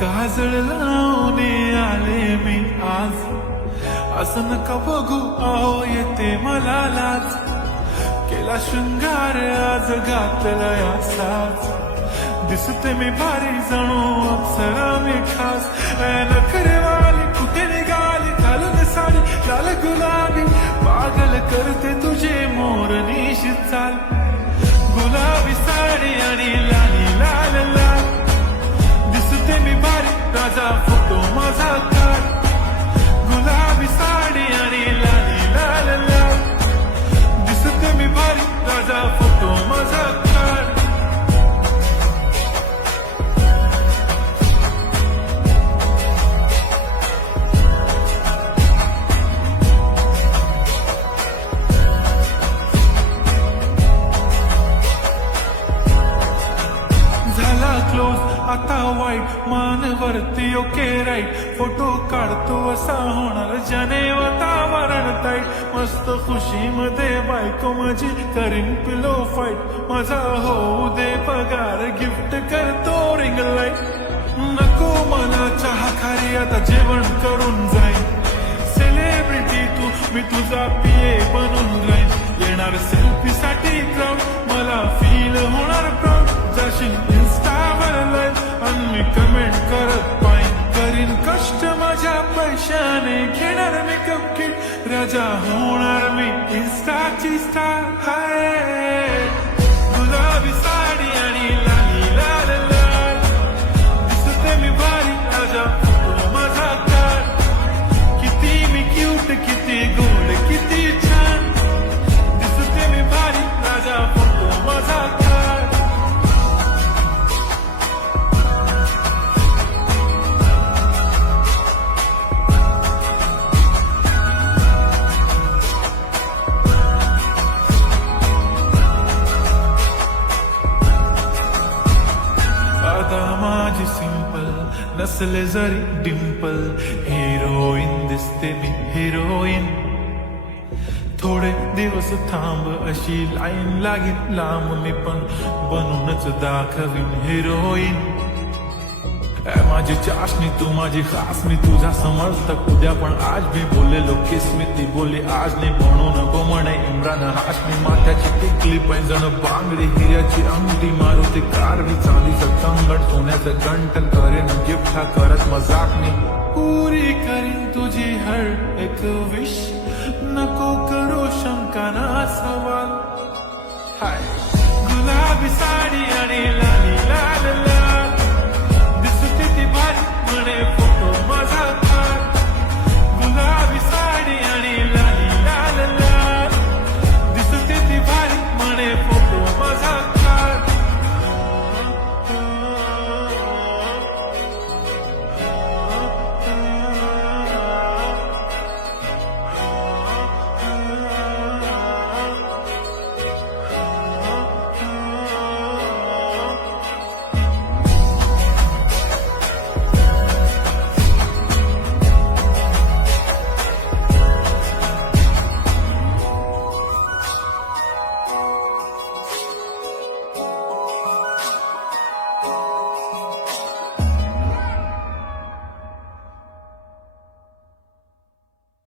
काजळ लावून आले मी आज, असं नका बघू अहो येते मला लाज. केला शृंगार आज घातला असाच, दिसते मी भारी जणू अप्सरा मी खास. नखरेवाली कुठे निघाली घालून साडी लाल गुलाबी, पागल करते तुझे मोरनीश चाल. गुलाबी साडी आणि लाली लाल लाल, दिसते मी भारी राजा फोटो माझा काढ. गुलाबी साडी आणि लाली लाल लाल, दिसते मी भारी राजा फोटो माझा काढ. आता वाईट मानवरती ओके राईट, फोटो काढतो असा होणार ज्याने वातावरण ताईट. मस्त खुशी मध्ये बायको माझी करीन पिलो फाईट, माझा होऊ दे पगार गिफ्ट करतो रिंग लाईट. नको मला चहा खारी आता जेवण करून जाईन, सेलिब्रिटी तू मी तुझा पिये बनून राहीन. येणार सेल्फी साठी क्राऊड मला फील होणार प्राऊड, जाशील इन्स्टावर लाईव्ह आणि मी कमेंट करत पाहिन. करीन कष्ट माझ्या पैशाने घेणार मेकअप किट, राजा होणार मी इन्स्टाची स्टार. हाय गुलाबी साडी आणि लाली लाल लाल, दिसते मी भारी राजा फोटो माझा काढ. किती मी क्यूट किती गोड किती छान, दिसते मी भारी राजा फोटो माझा काढ. माझी सिंपल नसले जरी डिंपल, हिरोईन दिसते मी हिरोईन. थोडे दिवस थांब अशी लाईन लागेल लांब, मी पण बनूनच दाखवीन हिरोईन. माझी चाशनी तू माझी खास, मी तुझा समर्थक उद्या पण आज मी बोललेलो किस्मी. ती बोली आज नाही म्हणून नको म्हणे इम्रान हाशमी. माथ्याची टिकली पैंजण बांगडी हिऱ्याची अंगठी, मारुती कारवी चांदीचं कंगण सोन्याचं गंटन. करेन गिफ्ट हा करत मजाक मी, पुरी करीन तुझी हर एक विश. नको करू शंका ना सवाल. हाय गुलाबी साडी आणि लाली लाल लाल, दिसते ती भारी म्हणे